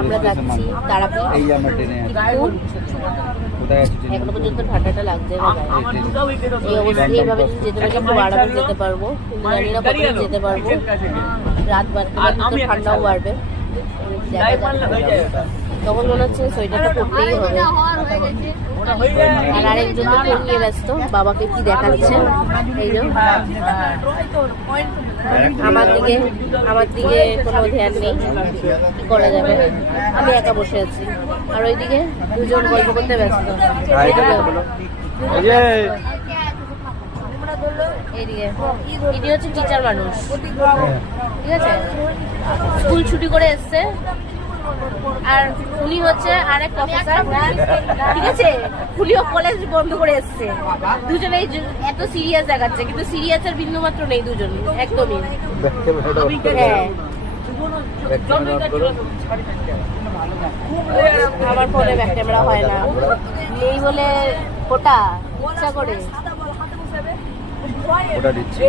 আমরা যাচ্ছি তারাপীঠ। এখনো পর্যন্ত ঠান্ডাটা লাগছে না। এই অবস্থায় এইভাবে যেতে পারি একটু আরামে যেতে পারবো, কিন্তু জানি না কখন যেতে পারবো। রাত বাড়তে বাড়তে ঠান্ডাও বাড়বে, তখন মনে হচ্ছে সোয়েটারটা পরতেই হবে। আর আরেকজন তো ফোন নিয়ে ব্যস্ত, বাবাকে কি দেখাচ্ছে। এই যে আমার দিকে কোনো ধ্যান নেই, কি করা যাবে। আমি একা বসে আছি, আর ওইদিকে দুজন গল্প করতে ব্যস্ত। এইদিকে এটি হচ্ছে টিচার মানুষ, ঠিক আছে, স্কুল ছুটি করে এসছে। আর উনি হচ্ছে আরেক প্রফেসর, ঠিক আছে, উনিও কলেজ বন্ধ করে এসছে। দুজনেই এত সিরিয়াস দেখাচ্ছে, কিন্তু সিরিয়াসের বিন্দু মাত্র নেই দুজন, একদমই। হ্যাঁ, আমার ফোনে ব্যাক ক্যামেরা হয় না, নেই বলে ওটা ইচ্ছা করে ওটা দিচ্ছি।